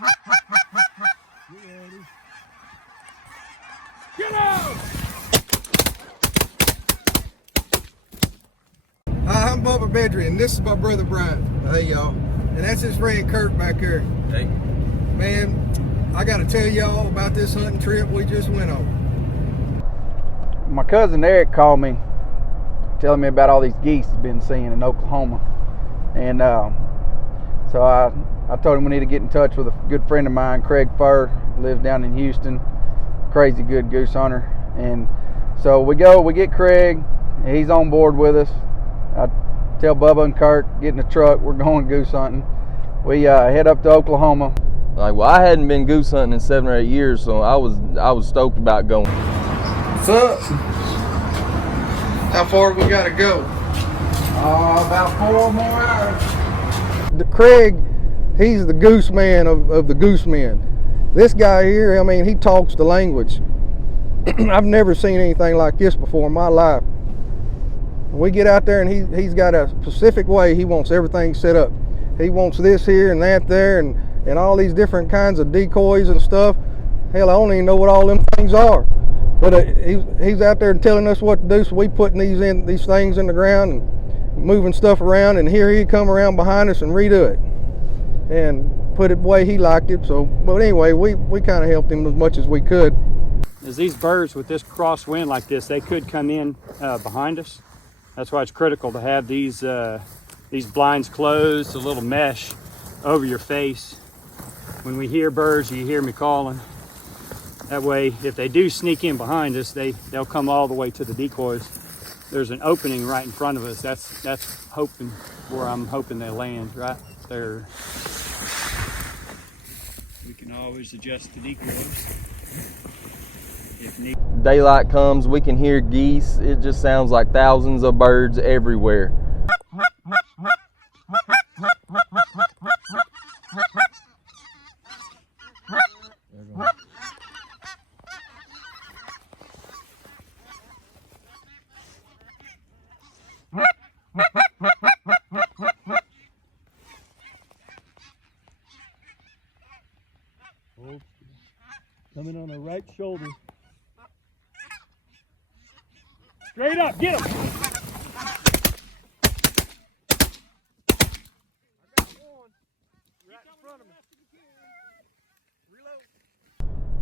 You ready? Get out! Hi, I'm Bubba Bedre, and this is my brother Brian. Hey, y'all. And that's his friend Kirk back here. Hey. Man, I got to tell y'all about this hunting trip we just went on. My cousin Eric called me telling me about all these geese he's been seeing in Oklahoma. And so I told him we need to get in touch with a good friend of mine, Craig Furr, lives down in Houston, crazy good goose hunter. And so we get Craig, he's on board with us. I tell Bubba and Kirk, get in the truck, we're going goose hunting. We head up to Oklahoma. Like, well, I hadn't been goose hunting in 7 or 8 years, so I was stoked about going. What's up? How far we got to go? About 4 more hours. Craig, he's the goose man of the goose men. This guy here, I mean, he talks the language. I've never seen anything like this before in my life. We get out there and he's got a specific way he wants everything set up. He wants this here and that there and all these different kinds of decoys and stuff. Hell, I don't even know what all them things are. But he's out there telling us what to do, so we putting these things in the ground and moving stuff around, and here he come around behind us and redo it and put it the way he liked it. So, but anyway, we kind of helped him as much as we could. As these birds with this crosswind like this, they could come in behind us. That's why it's critical to have these blinds closed, a little mesh over your face. When we hear birds, you hear me calling. That way, if they do sneak in behind us, they'll come all the way to the decoys. There's an opening right in front of us. That's hoping where I'm hoping they land, right there. We can always adjust the decoys if need. Daylight comes, we can hear geese. It just sounds like thousands of birds everywhere. Coming on the right shoulder. Straight up, get him!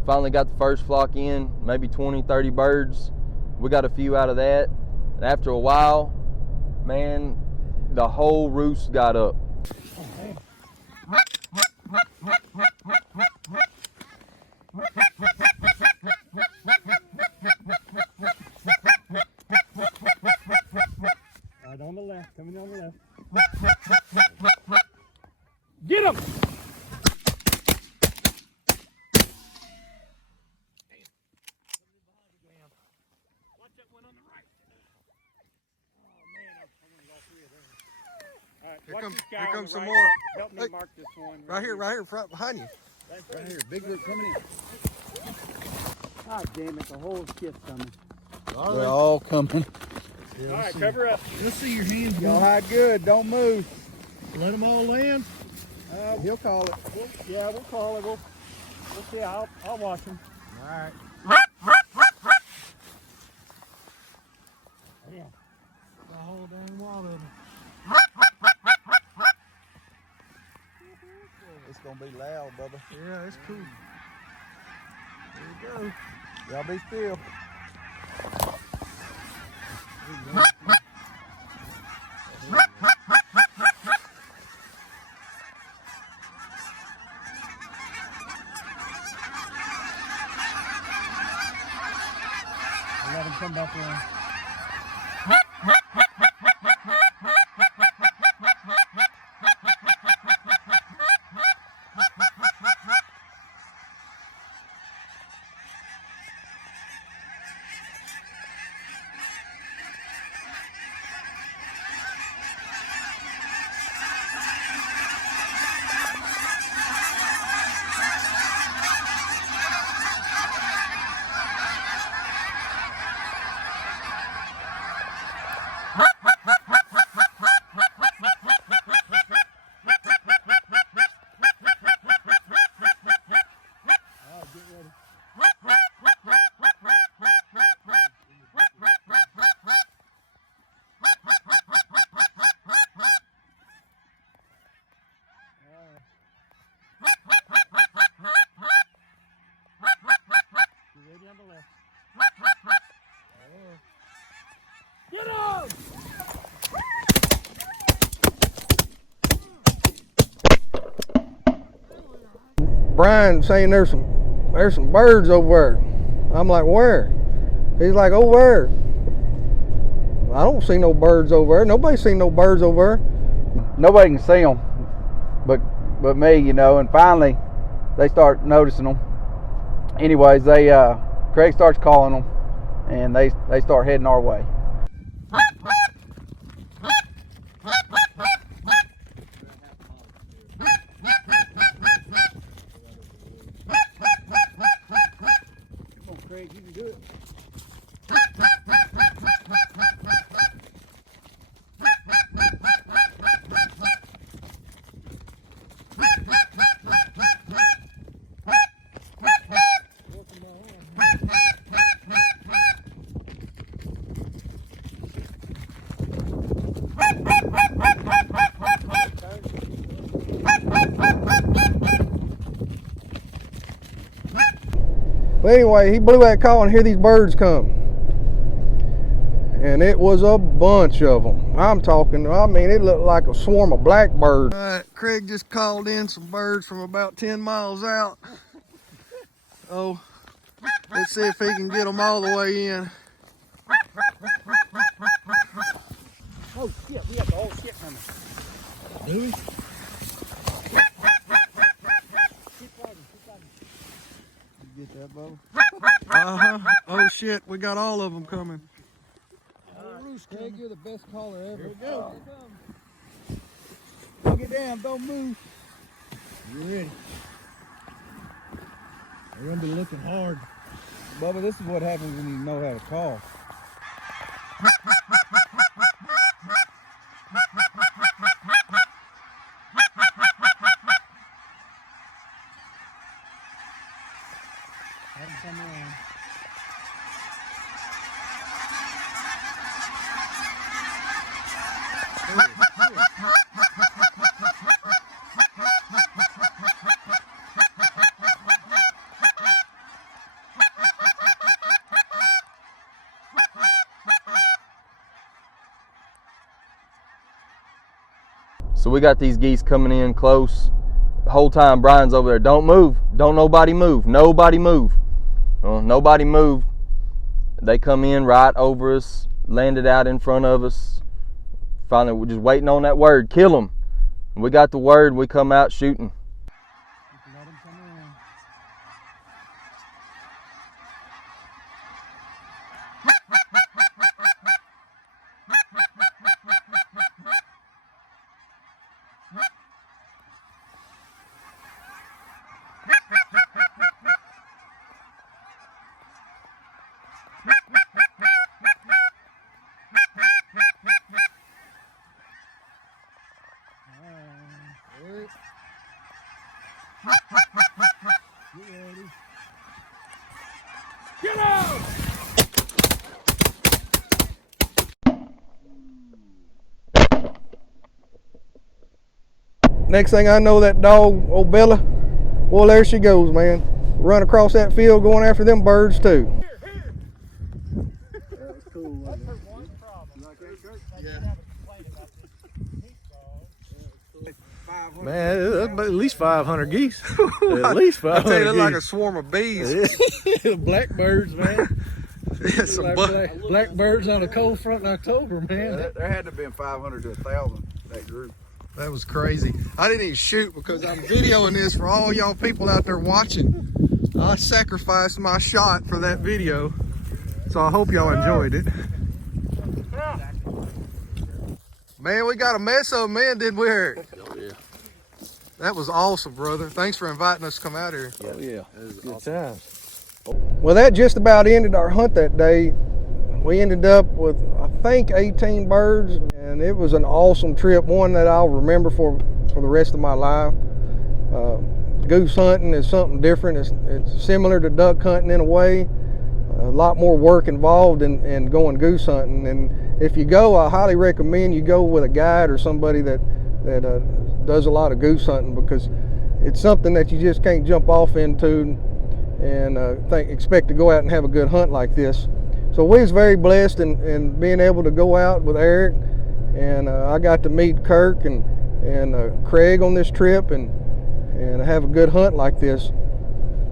Finally got the first flock in, maybe 20, 30 birds. We got a few out of that. And after a while, man, the whole roost got up. Right on the left, coming on the left. Get him! Watch that one on the right. Oh man, I wanted all three of them. All right, Here comes some right. more. Help me mark this one. Right here, in front, behind you. Right here, big group coming in. God damn it, the whole shit's coming. They're all coming. Yeah, all right, cover up. Let's see your hands. Y'all hide good, don't move. Let them all land. He'll call it. We'll call it. We'll see. I'll watch him. All right. Yeah. The whole damn wall of them. It's gonna be loud, Bubba. Yeah, it's cool. There you go. Y'all be still. I'll let him come back around. Brian saying there's some birds over there. I'm like, where? He's like, over there. I don't see no birds over there. Nobody's seen no birds over there. Nobody can see them but me, you know. And finally they start noticing them. Anyways, Craig starts calling them, and they start heading our way. Craig, you can do it. But anyway, he blew that call and here these birds come. And it was a bunch of them. I'm talking, I mean, it looked like a swarm of blackbirds. All right, Craig just called in some birds from about 10 miles out. Oh, let's see if he can get them all the way in. Oh shit, we have the whole shit coming. Do we? Get that, Bubba? Uh-huh. Oh shit, we got all of them coming. Craig, you're the best caller ever. Here we go. Don't get down, don't move. You ready? They're gonna be looking hard. Bubba, this is what happens when you know how to call. Have them come around. So we got these geese coming in close. The whole time Brian's over there, don't move, don't nobody move, nobody move. Well, nobody moved. They come in right over us, landed out in front of us. Finally, we're just waiting on that word, kill them. We got the word, we come out shooting. Let them come around. Next thing I know, that dog, old Bella, well, there she goes, man. Run across that field going after them birds too. That was cool, wasn't it? You like that, Kirk? Yeah. Man, that's at least 500 geese. At least 500 I tell you, geese. they're like a swarm of bees. Blackbirds, man. Yeah, some Blackbirds on a cold front in October, man. Yeah, there had to have been 500 to 1,000, that group. That was crazy. I didn't even shoot because I'm videoing this for all y'all people out there watching. I sacrificed my shot for that video, so I hope y'all enjoyed it. Man, we got a mess of them in, didn't we, Eric? Oh, yeah. That was awesome, brother. Thanks for inviting us to come out here. Oh, yeah. It was good times. Well, that just about ended our hunt that day. We ended up with, I think, 18 birds, and it was an awesome trip, one that I'll remember for the rest of my life. Goose hunting is something different. It's similar to duck hunting in a way. A lot more work involved in going goose hunting, and if you go, I highly recommend you go with a guide or somebody that does a lot of goose hunting, because it's something that you just can't jump off into and expect to go out and have a good hunt like this. So we was very blessed in being able to go out with Eric, and I got to meet Kirk and Craig on this trip, and and have a good hunt like this,